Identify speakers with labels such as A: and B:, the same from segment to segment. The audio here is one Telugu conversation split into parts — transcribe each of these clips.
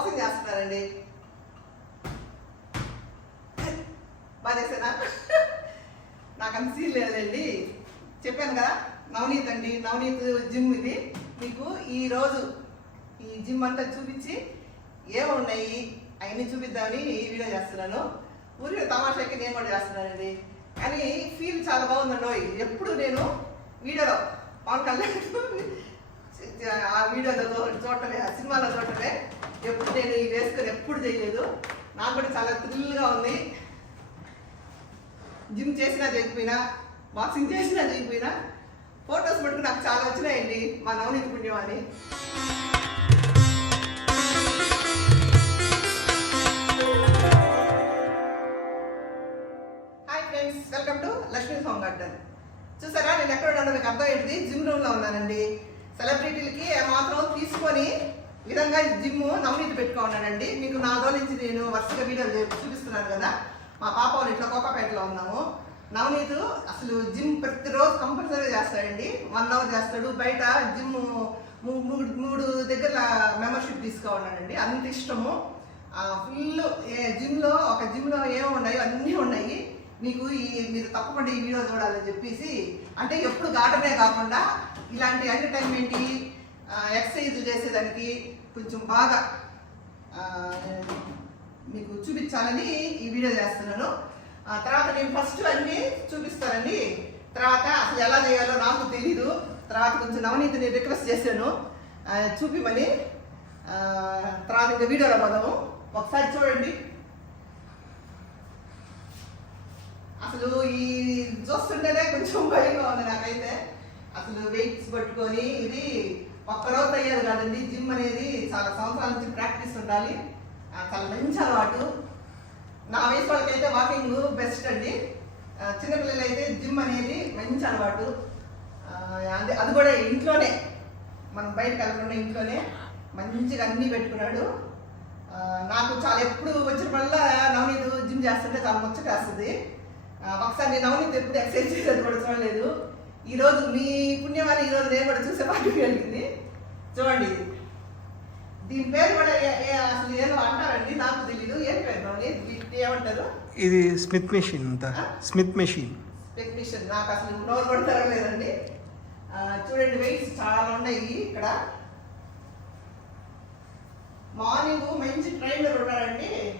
A: బాక్సింగ్ చేస్తున్నారండి. బాగా నాకు అంత సీన్ లేదండి చెప్పాను కదా నవనీత్ అండి. నవనీత్ జిమ్ ఇది. మీకు ఈ రోజు ఈ జిమ్ అంతా చూపించి ఏమున్నాయి అవన్నీ చూపిద్దామని ఈ వీడియో చేస్తున్నాను. ఊరిలో తమాషాకి నేను కూడా చేస్తున్నానండి కానీ ఫీల్ చాలా బాగుందండి ఎప్పుడు నేను వీడియోలో పవన్ కళ్యాణ్ ఆ వీడియోలో చూడటమే ఆ సినిమాలో చూడటమే ఎప్పుడు నేను ఇవి వేసుకొని ఎప్పుడు చేయలేదు. నాకు కూడా చాలా థ్రిల్గా ఉంది. జిమ్ చేసినా చేయకపోయినా బాక్సింగ్ చేసినా చేయకపోయినా ఫొటోస్ మటుకు నాకు చాలా వచ్చినాయండి. మా నవనీతి పుణ్యం అని hi friends welcome to Lakshmi home garden చూసారా నేను ఎక్కడ ఉన్నాను మీకు అర్థమైంది. జిమ్ రూమ్లో ఉన్నానండి. సెలబ్రిటీలకి మాత్రం తీసుకొని విధంగా జిమ్ నవనీతి పెట్టుకున్నానండి మీకు నాలుగు రోజుల నుంచి నేను వరుసగా వీడియోలు చూపిస్తున్నాను కదా. మా పాప వాళ్ళు ఇట్లా కోకాపేటలో ఉన్నాము. నవనీతు అసలు జిమ్ ప్రతిరోజు కంపల్సరీ చేస్తాడండి. వన్ అవర్ చేస్తాడు. బయట జిమ్ మూడు మూడు దగ్గర మెంబర్షిప్ తీసుకో అంత ఇష్టము. ఫుల్ జిమ్లో ఒక జిమ్లో ఏమి ఉన్నాయో అన్నీ ఉన్నాయి. మీకు ఈ మీరు తప్పకుండా ఈ వీడియో చూడాలని చెప్పేసి అంటే ఎప్పుడు గార్డెనే కాకుండా ఇలాంటి ఎంటర్టైన్మెంట్ ఎక్సర్సైజ్ చేసేదానికి కొంచెం బాగా మీకు చూపించాలని ఈ వీడియో చేస్తున్నాను. తర్వాత నేను ఫస్ట్ అన్ని చూపిస్తానండి. తర్వాత అసలు ఎలా చేయాలో నాకు తెలీదు. తర్వాత కొంచెం నవనీతిని రిక్వెస్ట్ చేశాను. చూపిమని. తర్వాత ఇంకా వీడియోలో పోదాము. ఒకసారి చూడండి. అసలు ఈ చూస్తుంటేనే కొంచెం భయంగా ఉంది నాకైతే. అసలు వెయిట్స్ పట్టుకొని ఇది ఒక్క రోజు అయ్యేది కాదండి. జిమ్ అనేది చాలా సంవత్సరాల నుంచి ప్రాక్టీస్ ఉండాలి. చాలా మంచి అలవాటు. నా వయసు వాళ్ళకైతే వాకింగ్ బెస్ట్ అండి. చిన్నపిల్లలు అయితే జిమ్ అనేది మంచి అలవాటు. అది అది కూడా ఇంట్లోనే. మనం బయట వెళ్ళకుండా ఇంట్లోనే మంచిగా అన్నీ పెట్టుకున్నాడు. నాకు చాలా ఎప్పుడు వచ్చిన వచ్చినప్పుడల్లా నవనీత్ జిమ్ చేస్తుంటే చాలా ముచ్చట వస్తుంది. ఒకసారి నేను నవనీత్ ఎప్పుడు ఎక్సర్సైజ్ చేసేది కూడా చూడలేదు. ఈ రోజు మీ పుణ్యమాని ఈ రోజు నేను కూడా చూసే పాటు కలిగింది. చూడండి. దీని పేరు కూడా అసలు ఏదో అంటారండి నాకు తెలీదు. ఏం పేరు ఏమంటారు?
B: ఇది స్మిత్ మెషిన్ అంతా? Smith machine.
A: టెక్నీషియన్ నాకు అసలు నోరు కూడా తిరగలేదండి ఆ, చూడండి వెయిట్స్ చాలా ఉన్నాయి ఇక్కడ. మార్నింగ్ మంచి ట్రైనర్ ఉన్నాడండి.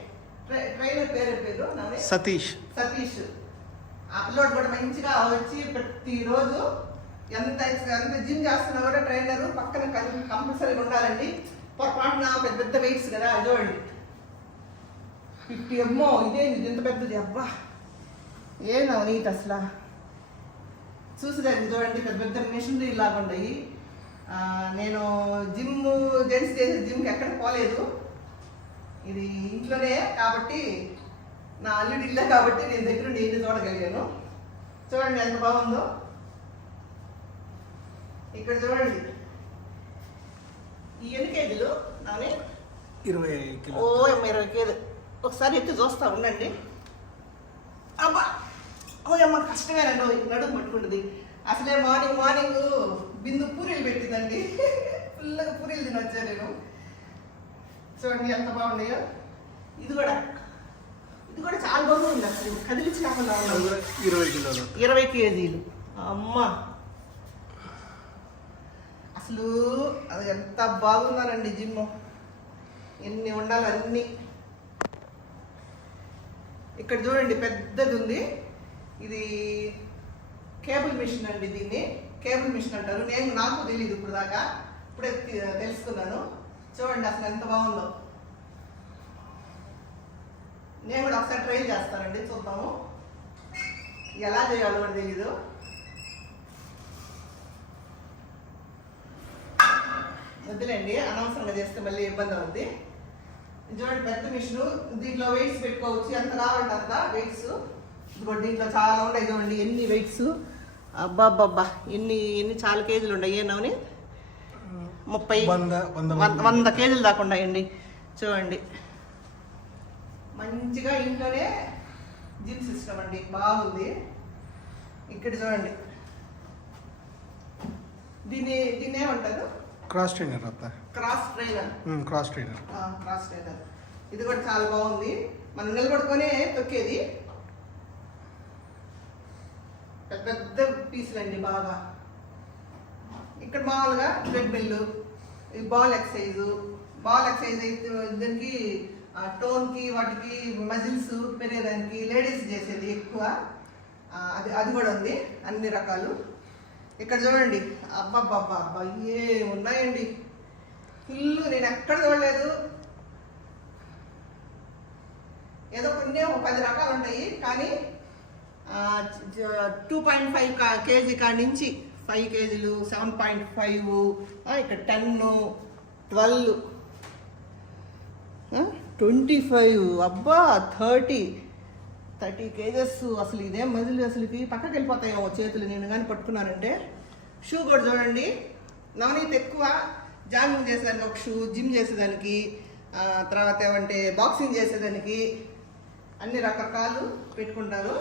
A: ట్రై- ట్రైనర్ పేరు పేరు?
B: సతీష్.
A: సతీష్. ఆ పిల్లోడు కూడా మంచిగా వచ్చి ప్రతిరోజు ఎంత ఎంత జిమ్ చేస్తున్నా కూడా ట్రైనర్ పక్కన కంపల్సరీగా ఉండాలండి. పొరపాటున పెద్ద పెద్ద వెయిట్స్ కదా అది చూడండి ఫిఫ్టీ ఎమ్మో ఇదే ఇది ఇంత పెద్దది అబ్బా. ఏ నవనీత్ అసలు. చూసేదాన్ని చూడండి పెద్ద పెద్ద మిషనరీ లాగా ఉన్నాయి. నేను జిమ్ జెంట్స్ చేసే జిమ్కి ఎక్కడ పోలేదు. ఇది ఇంట్లోనే కాబట్టి నా అల్లుడి ఇల్లే కాబట్టి నేను దగ్గర నేను చూడగలిగాను. చూడండి ఎంత బాగుందో. ఇక్కడ చూడండి. ఈ ఎన్ని కేజీలు నాని?
B: ఇరవై
A: ఓ అమ్మ ఇరవై కేజీ ఒకసారి ఎత్తి చూస్తా ఉండండి. అబ్బా! ఓ అమ్మ కష్టమేనండి ఓ, నడుము పట్టుకుంటుంది. అసలే మార్నింగ్ మార్నింగ్ బిందు పూరీలు పెట్టిందండి. ఫుల్గా పూరీలు తినొచ్చా నేను. చూడండి ఎంత బాగున్నాయో. ఇది కూడా ఇది కూడా చాలా బాగుంది అసలు. కదిలించి కాకుండా
B: ఇరవై కిలోలు.
A: ఇరవై కేజీలు. అమ్మ. అసలు అది ఎంత బాగుందనండి జిమ్. ఎన్ని ఉండాలి అన్ని. ఇక్కడ చూడండి పెద్దది ఉంది. ఇది కేబుల్ మిషన్ అండి దీన్ని. కేబుల్ మిషన్ అంటారు. నేను నాకు తెలియదు ఇప్పుడు దాకా ఇప్పుడే తెలుసుకున్నాను. చూడండి అసలు ఎంత బాగుందో. నేను కూడా ఒకసారి ట్రై చేస్తానండి చూద్దాము. ఎలా చేయాలో కూడా తెలీదు. వద్దులేండి అనవసరంగా చేస్తే మళ్ళీ ఇబ్బంది అవుద్ది. చూడండి పెద్ద మిషన్ దీంట్లో వెయిట్స్ పెట్టుకోవచ్చు. ఎంత కావాలంటే అంత వెయిట్స్ ఇదిగోండి దీంట్లో చాలా ఉన్నాయి చూడండి ఎన్ని వెయిట్స్ అబ్బాబ్బా ఎన్ని ఎన్ని చాలా కేజీలు ఉన్నాయి ఏనవని ముప్పై.
B: వంద
A: కేజీలు దాకా ఉన్నాయండి. చూడండి. మంచిగా ఇంట్లోనే జిమ్ సిస్టమ్ అండి బాగుంది. ఇక్కడ చూడండి. దీన్ని దీన్ని ఏమంటారు?
B: క్రాస్ ట్రైనర్ అత్త.
A: Cross trainer
B: cross trainer
A: cross trainer ఇది కూడా చాలా బాగుంది. మనం నిలబడుకొనే తొక్కేది. పెద్ద పెద్ద పీసులు అండి బాగా. ఇక్కడ మామూలుగా treadmill ball exercise ball exercise అయితే దానికి టోన్కి వాటికి మజిల్స్ పెరిగేదానికి లేడీస్ చేసేది ఎక్కువ. అది అది కూడా ఉంది అన్ని రకాలు. ఇక్కడ చూడండి అబ్బాబ్బాబ్బా అబ్బా ఏ ఉన్నాయండి. ఫుల్ నేను ఎక్కడ చూడలేదు. ఏదో కొన్ని ఒక పది రకాలు ఉంటాయి కానీ టూ పాయింట్ ఫైవ్ కేజీ కాడి నుంచి ఫైవ్ కేజీలు సెవెన్ పాయింట్ ఫైవ్ ఇక్కడ టెన్ ట్వెల్వ్ ట్వంటీ ఫైవ్. అబ్బా థర్టీ. Thirty kgs. అసలు ఇదేం మజిల్ అసలుకి పక్కకి వెళ్ళిపోతాయేమో చేతులు. నేను కానీ పట్టుకున్నానంటే షూ కూడా చూడండి. నవనీత్ ఎక్కువ. జాగింగ్ చేసేదానికి ఒక షూ జిమ్ చేసేదానికి తర్వాత ఏమంటే బాక్సింగ్ చేసేదానికి అన్ని రకరకాలు పెట్టుకుంటారు.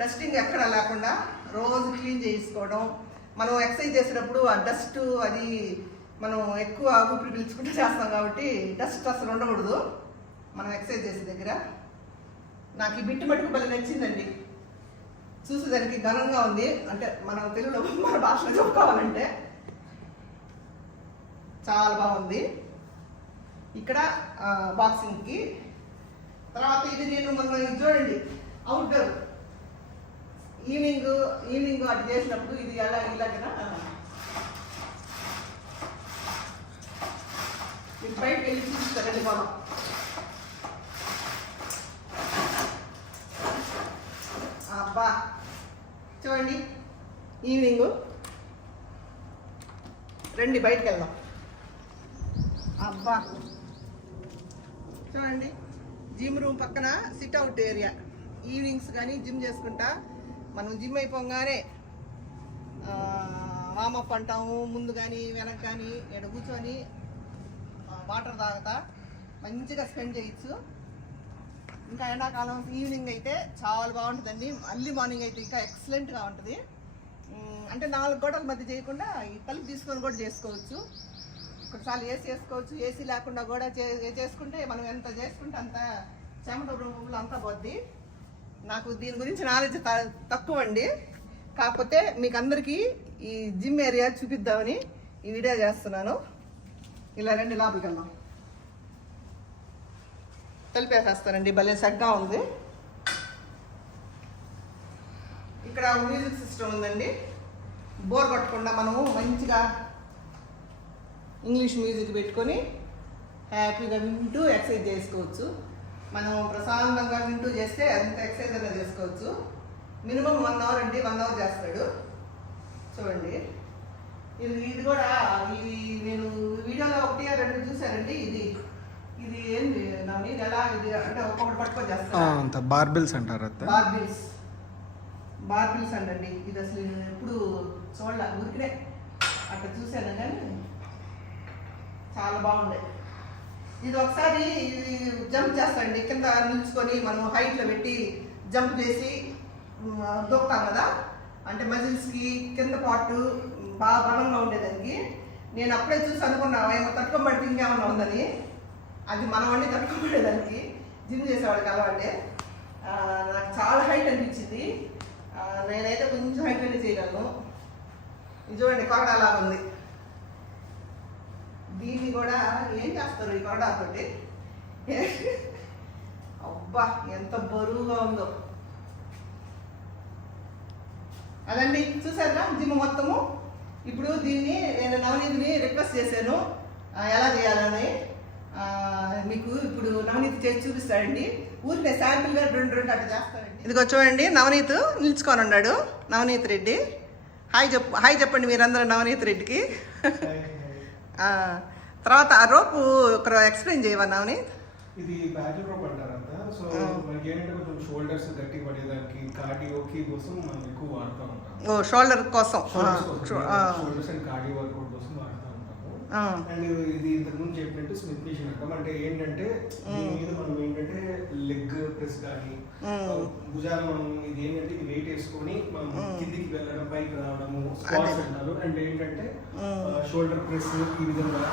A: డస్టింగ్ ఎక్కడ లేకుండా రోజు క్లీన్ చేసుకోవడం మనం ఎక్సర్సైజ్ చేసేటప్పుడు ఆ డస్ట్ అది మనం ఎక్కువ ఊపిరి పీల్చుకుంటూ చేస్తాం కాబట్టి డస్ట్ అసలు ఉండకూడదు. మనం ఎక్సర్సైజ్ చేసే దగ్గర నాకు ఈ బిట్టు మటుకు భలే నచ్చిందండి. చూసేదానికి ఘనంగా ఉంది. అంటే మన తెలుగులో మన భాషలో చెప్పుకోవాలంటే చాలా బాగుంది. ఇక్కడ బాక్సింగ్కి తర్వాత ఇది నేను మొన్న ఇది చూడండి అవుట్డోర్ ఈవినింగ్ ఈవినింగ్ అటు చేసినప్పుడు ఇది ఎలా ఇలాగనా? ఇది బయటకు వెళ్ళి చూపిస్తారండి మనం అబ్బా. చూడండి ఈవినింగ్. రండి బయటకు వెళ్దాం అబ్బా. చూడండి జిమ్ రూమ్ పక్కన సిట్ అవుట్ ఏరియా ఈవినింగ్స్ కానీ జిమ్ చేసుకుంటా. మనం జిమ్ అయిపోగానే వామప్ అంటాము ముందు కానీ వెనక కానీ ఇక్కడ కూర్చొని వాటర్ తాగుతా. మంచిగా స్పెండ్ చేయొచ్చు. ఇంకా ఎండాకాలం ఈవినింగ్ అయితే చాలా బాగుంటుందండి. మళ్ళీ మార్నింగ్ అయితే ఇంకా ఎక్సలెంట్గా ఉంటుంది. అంటే నాలుగు గోడల మధ్య చేయకుండా ఈ తలుపు తీసుకొని కూడా చేసుకోవచ్చు. ఒకసారి ఏసీ వేసుకోవచ్చు. ఏసీ లేకుండా కూడా చే- చేసుకుంటే మనం ఎంత చేసుకుంటే అంత చెమట రూములు అంతా పోద్ది. నాకు దీని గురించి నాలెడ్జ్ తక్కువ అండి. కాకపోతే మీకు అందరికీ ఈ జిమ్ ఏరియా చూపిద్దామని ఈ వీడియో చేస్తున్నాను. ఇలా రండి లోపలికి వెళ్దాం. తలిపేసేస్తారండి భలే సగ్గా ఉంది. ఇక్కడ మ్యూజిక్ సిస్టమ్ ఉందండి. బోర్ కొట్టకుండా మనము మంచిగా ఇంగ్లీష్ మ్యూజిక్ పెట్టుకొని హ్యాపీగా వింటూ ఎక్సర్సైజ్ చేసుకోవచ్చు. మనం ప్రశాంతంగా వింటూ చేస్తే అంత ఎక్సర్సైజ్ అనేది చేసుకోవచ్చు. మినిమం వన్ అవర్ అండి వన్ అవర్ చేస్తాడు. చూడండి. ఇది ఇది కూడా ఇది నేను వీడియోలో ఒకటి రెండు చూశానండి. ఇది ఇది ఏంది? ఎలా ఇది అంటే ఒక్కొక్కటి పట్టుకొని చేస్తా
B: అంత బార్బిల్స్ అంటారు అత్త.
A: బార్బిల్స్. బార్బిల్స్ అండి ఇది అసలు నేను ఎప్పుడు చూడలే ఊరికనే. అక్కడ చూశాను కానీ చాలా బాగుండే. ఇది ఒకసారి ఇది జంప్ చేస్తాండి. కింద నిల్చుకొని మనం హైట్లో పెట్టి జంప్ చేసి మ్, దూకుతాం కదా? అంటే మజిల్స్కి కింద పాటు బాగా బలంగా ఉండేదానికి. నేను అప్పుడే చూసి అనుకున్నా ఏమో తట్టుకోబడితే ఇంకేమన్నా ఉందని. అది మనం అన్ని తట్టుకోబడేదానికి జిమ్ చేసేవాడికి అలవాటే. నాకు చాలా హైట్ అనిపించింది. నేనైతే కొంచెం హైట్ అనేది చేయగలను ఇది చూడండి కొరడా అలా ఉంది. దీన్ని కూడా ఏం చేస్తారు ఈ కొరడా తోటి? అబ్బా ఎంత బరువుగా ఉందో. అదండి చూసారా జిమ్ మొత్తము? ఇప్పుడు దీన్ని నేను నవనీతిని రిక్వెస్ట్ చేశాను. ఎలా చేయాలని మీకు ఇప్పుడు నవనీత్ చేసి చూపిస్తాడండి. ఊరికే శాంపిల్గా రెండు రెండు అట్లా చేస్తాడండి. ఇదిగో చూడండి నవనీత్ నిల్చుకొని ఉన్నాడు నవనీత్ రెడ్డి. హాయ్ చెప్పు హాయ్ చెప్పండి మీరందరూ నవనీత్ రెడ్డికి. ఆ, తర్వాత ఆ రోపు ఒక ఎక్స్ప్లెయిన్ చేయవా నవనీత్?
B: ఇది బ్యాక్ రోప్ అంటారు అంత సో. మనకి ఏంటంటే కొంచెం షోల్డర్స్ గట్టి పడేదానికి కార్డియోకి కోసం మనం ఎక్కువ వాడుతూ ఉంటాం.
A: ఓ షోల్డర్ కోసం.
B: షోల్డర్స్ అండ్ కార్డియో వర్కౌట్ కోసం వాడుతూ. అండ్ ఇది ఇంతకుముందు చెప్పినట్టు స్మిత్ మిషన్ అంటాం అంటే ఏంటంటే. మీద మనం ఏంటంటే లెగ్ ప్రెస్ కానీ. భుజాలు మనం ఇది ఏంటంటే ఇది వెయిట్ వేసుకొని మనం. కిందికి వెళ్ళడం పైకి రావడము స్క్వాట్స్
A: అదే.
B: అంటారు అండ్ ఏంటంటే. షోల్డర్ ప్రెస్ ఈ విధంగా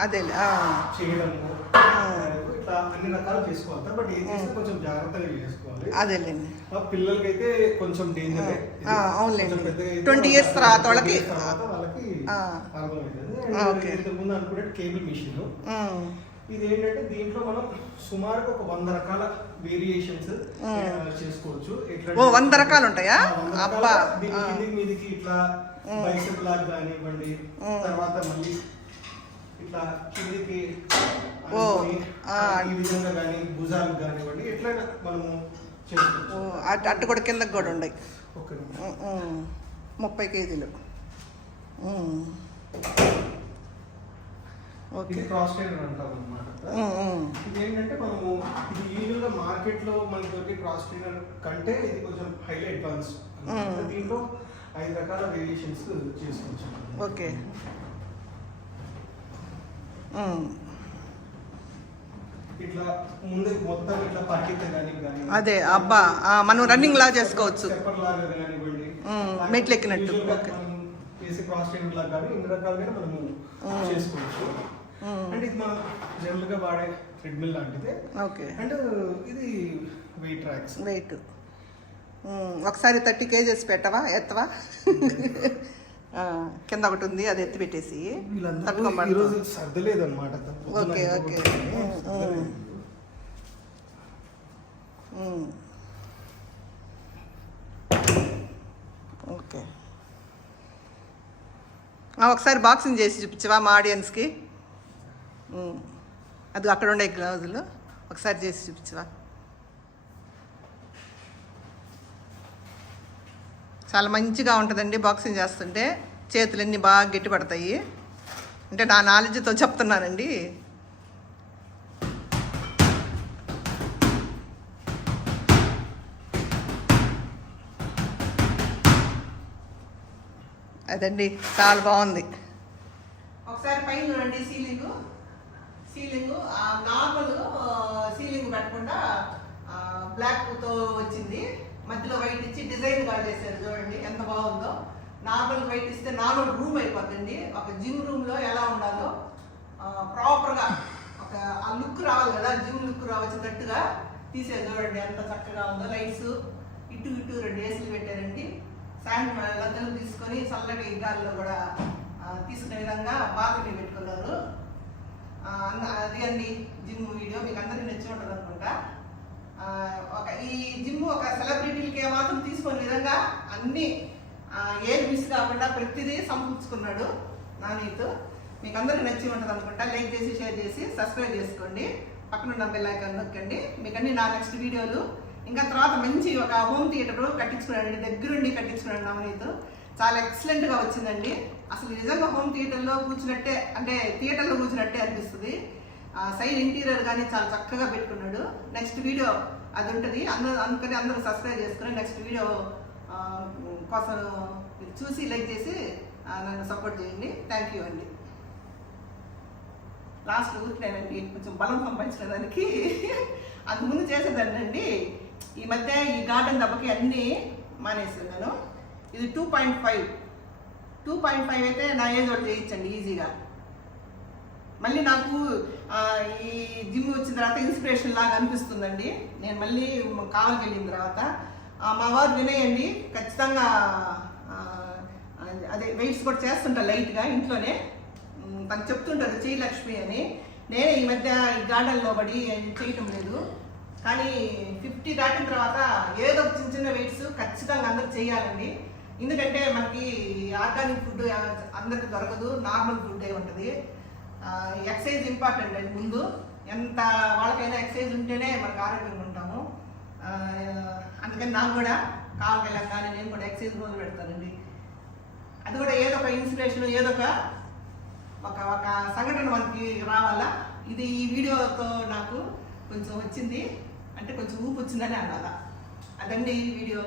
A: అదేలే ఆ.
B: చేయడము. ఇట్లా అన్ని రకాలు చేసుకోవాలి బట్ ఏం చేస్తే కొంచెం జాగ్రత్తగా చేసుకోవాలి
A: అదేలేండి
B: పిల్లలకి అయితే కొంచెం డేంజర్
A: అవునులేండి. 20 years తర్వాత వాళ్ళకి-
B: వాళ్ళకి ముందు అనుకునే కేబుల్ మిషన్. ఇది ఏంటంటే దీంట్లో మనం సుమారుగా ఒక వంద రకాల వేరియేషన్స్. చేసుకోవచ్చు
A: ఓ, వంద రకాలు ఉంటాయా? అబ్బా.
B: మీదికి ఇట్లా. బైసెప్ లాగా కానివ్వండి. తర్వాత మళ్ళీ ఇట్లా కిందికి ఈ విధంగా కానీ భుజాలకు కానివ్వండి ఎట్లయినా మనము
A: అటు అటు కూడా కిందకి కూడా ఉన్నాయి. ముప్పై కేజీలు. ఓకే
B: క్రాస్ ట్రైనర్ అంటాం అనమాట. ఇది ఏంటంటే మనము ఇది యూజువల్గా మార్కెట్లో మనకి దొరికే క్రాస్ ట్రైనర్ కంటే ఇది కొంచెం హైలీ అడ్వాన్స్. దీంట్లో ఐదు రకాల వేరియేషన్స్ చేసుకోవచ్చు
A: ఓకే.
B: ఇట్లా ముందే మొత్తం ఇట్లా కానీ
A: అదే, అబ్బా, మనం running లా చేసుకోవచ్చు. మెట్లు ఎక్కినట్టు,
B: చేసే క్రాస్ లాగా కానీ ఇన్ని రకాలుగా మనము
A: మ్మ్.
B: చేసుకోవచ్చు.
A: మ్మ్.
B: అంటే ఇది మనం జనరల్గా వాడే ట్రెడ్మిల్ లాంటిదే.
A: ఓకే.
B: అండ్ ఇది వెయిట్
A: వెయిట్ ఒకసారి థర్టీ కేజెస్ పెట్టవా? ఎత్తవా? కింద ఒకటి ఉంది అది ఎత్తి పెట్టేసి
B: వీళ్ళందరూ
A: తట్టుకోబడుతుంది.
B: ఈరోజు సర్దలేదు అనమాట
A: ఓకే, ఓకే. ఓకే. ఒకసారి బాక్సింగ్ చేసి చూపించవా మా ఆడియన్స్కి. అది అక్కడ ఉండే గ్లౌజులు. ఒకసారి చేసి చూపించవా? చాలా మంచిగా ఉంటుందండి బాక్సింగ్ చేస్తుంటే. చేతులన్నీ బాగా గట్టిపడతాయి. అంటే నా నాలెడ్జ్తో చెప్తున్నానండి. అదండి చాలా బాగుంది. ఒకసారి పైన చూడండి సీలింగ్. సీలింగ్ నార్మల్ సీలింగ్ పెట్టకుండా బ్లాక్తో వచ్చింది. మధ్యలో వైట్ ఇచ్చి డిజైన్గా చేశారు చూడండి ఎంత బాగుందో. నార్మల్ వైట్ ఇస్తే నార్మల్ రూమ్ అయిపోతుంది ఒక జిమ్ రూమ్లో ఎలా ఉండాలో ప్రాపర్గా ఒక ఆ లుక్ రావాలి కదా జిమ్ లుక్ రావచ్చినట్టుగా తీసేది చూడండి ఎంత చక్కగా ఉందో. లైట్స్ ఇటు ఇటు రెండు ఏసీలు పెట్టారండి. సాయంత్రం లంచలు తీసుకొని చల్లగా గాల్లో కూడా తీసుకునే విధంగా బాత్రూమ్ పెట్టుకున్నారు. అది అండి జిమ్ వీడియో మీకు అందరికీ నచ్చి ఉంటుంది అనుకుంటా ఆ, ఒక ఈ జిమ్ ఒక సెలబ్రిటీలకి మాత్రం విధంగా అన్ని ఏది మిస్ కాకుండా ప్రతిదీ సమకూర్చుకున్నాడు నానీతో. మీకు అందరికీ నచ్చి ఉంటుంది అనుకుంటా లైక్ చేసి షేర్ చేసి సబ్స్క్రైబ్ చేసుకోండి. పక్కన ఉన్న బెల్ ఐకాన్ నొక్కండి. మీకు అన్ని నా నెక్స్ట్ వీడియోలు. ఇంకా తర్వాత మంచి ఒక హోమ్ థియేటర్ కట్టించుకున్నాడండి. దగ్గరుండి కట్టించుకున్నాడు నవనీత్ చాలా ఎక్సలెంట్గా వచ్చిందండి. అసలు నిజంగా హోమ్ థియేటర్లో కూర్చున్నట్టే అంటే థియేటర్లో కూర్చున్నట్టే అనిపిస్తుంది. సైడ్ ఇంటీరియర్ కానీ చాలా చక్కగా పెట్టుకున్నాడు. నెక్స్ట్ వీడియో అది ఉంటుంది. అందరూ అందుకని అందరూ సబ్స్క్రైబ్ చేసుకుని నెక్స్ట్ వీడియో కోసం చూసి లైక్ చేసి నన్ను సపోర్ట్ చేయండి. థ్యాంక్ యూ అండి. లాస్ట్ ఊరికేనండి కొంచెం బలం సంపాదించడానికి దానికి ముందు చేసేదాన్ని అండి. ఈ మధ్య ఈ గార్డెన్ దెబ్బకి అన్నీ మానేసాను నేను ఇది two point five two point five అయితే నా ఏజ్ వాళ్ళు చేయించండి ఈజీగా. మళ్ళీ నాకు ఈ జిమ్ వచ్చిన తర్వాత ఇన్స్పిరేషన్ లాగా అనిపిస్తుందండి. నేను మళ్ళీ కావాలకి వెళ్ళిన తర్వాత మా వారు వినయండి. ఖచ్చితంగా అదే వెయిట్స్ కూడా చేస్తుంటా లైట్గా ఇంట్లోనే. తను చెప్తుంటారు చెయ్యి లక్ష్మి అని. నేనే ఈ మధ్య ఈ గార్డెన్లో పడి చేయటం లేదు. కానీ ఫిఫ్టీ దాటిన తర్వాత ఏదో చిన్న చిన్న వెయిట్స్ ఖచ్చితంగా అందరు చేయాలండి ఎందుకంటే మనకి ఆర్గానిక్ ఫుడ్ అందరికి దొరకదు నార్మల్ ఫుడ్ ఉంటుంది. ఎక్సైజ్ ఇంపార్టెంట్ అండి. ముందు ఎంత వాళ్ళకైనా ఎక్సైజ్ ఉంటేనే మనకు ఆరోగ్యంగా ఉంటాము. అందుకని నాకు కూడా కావాలి వెళ్ళగానే నేను కూడా ఎక్సైజ్ మొదలు పెడతానండి. అది కూడా ఏదో ఒక ఇన్స్పిరేషన్ ఏదో ఒక ఒక ఒక సంఘటన మనకి రావాలా? ఇది ఈ వీడియోతో నాకు కొంచెం వచ్చింది. అంటే కొంచెం ఊపు వచ్చిందని అనాలా? అదండి ఈ వీడియో.